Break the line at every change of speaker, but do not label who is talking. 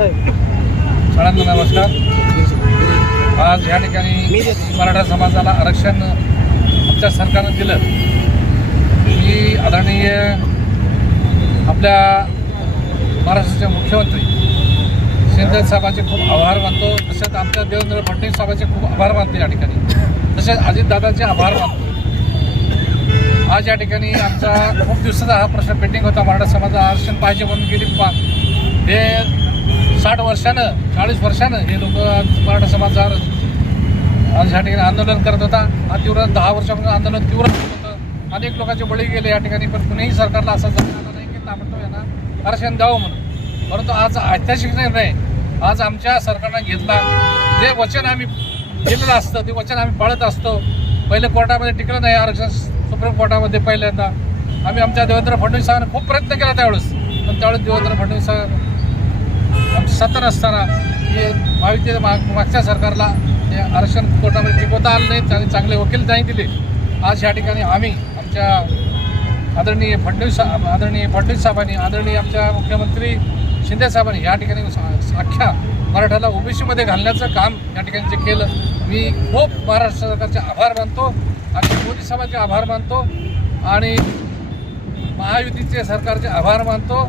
सगळ्यांना नमस्कार. आज या ठिकाणी मराठा समाजाला आरक्षण आमच्या सरकारनं दिलं. मी आदरणीय आपल्या महाराष्ट्राचे मुख्यमंत्री शिंदे साहेबांचे खूप आभार मानतो. तसेच आमच्या देवेंद्र फडणवीस साहेबांचे खूप आभार मानतो या ठिकाणी. तसेच अजितदादांचे आभार मानतो. आज या ठिकाणी आमचा खूप दिवसाचा हा प्रश्न पेंडिंग होता. मराठा समाजाला आरक्षण पाहिजे म्हणून गेली पा हे साठ वर्षानं चाळीस वर्षानं हे लोक मराठा समाजावर आज या ठिकाणी आंदोलन करत होता. हा तीव्र दहा वर्षापासून आंदोलन तीव्र होतं अनेक लोकांचे बळी गेले या ठिकाणी पण कुणीही सरकारला असा जाणं आला नाही की ताबडतोब यांना आरक्षण द्यावं म्हणून. परंतु आज ऐतिहासिक निर्णय आज आमच्या सरकारनं घेतला. जे वचन आम्ही दिलेलं असतं ते वचन आम्ही पाळत असतो. पहिले कोर्टामध्ये टिकलं नाही आरक्षण सुप्रीम कोर्टामध्ये पहिल्यांदा. आम्ही आमच्या देवेंद्र फडणवीस साहेबांनी खूप प्रयत्न केला त्यावेळेस. पण त्यावेळेस देवेंद्र फडणवीस साहेब सत्तर असताना नसताना हे महायुती माग मागच्या सरकारला हे आरक्षण कोर्टामध्ये टिकवता आलं नाही आणि चांगले वकील नाही दिले. आज या ठिकाणी आम्ही आमच्या आदरणीय फडणवीस साहेब आदरणीय फडणवीस साहेबांनी आदरणीय आमच्या मुख्यमंत्री शिंदे साहेबांनी या ठिकाणी अख्ख्या मराठ्याला ओबीसीमध्ये घालण्याचं काम या ठिकाणी जे केलं मी खूप महाराष्ट्र सरकारचे आभार मानतो आणि मोदी साहेबांचे आभार मानतो आणि महायुतीचे सरकारचे आभार मानतो.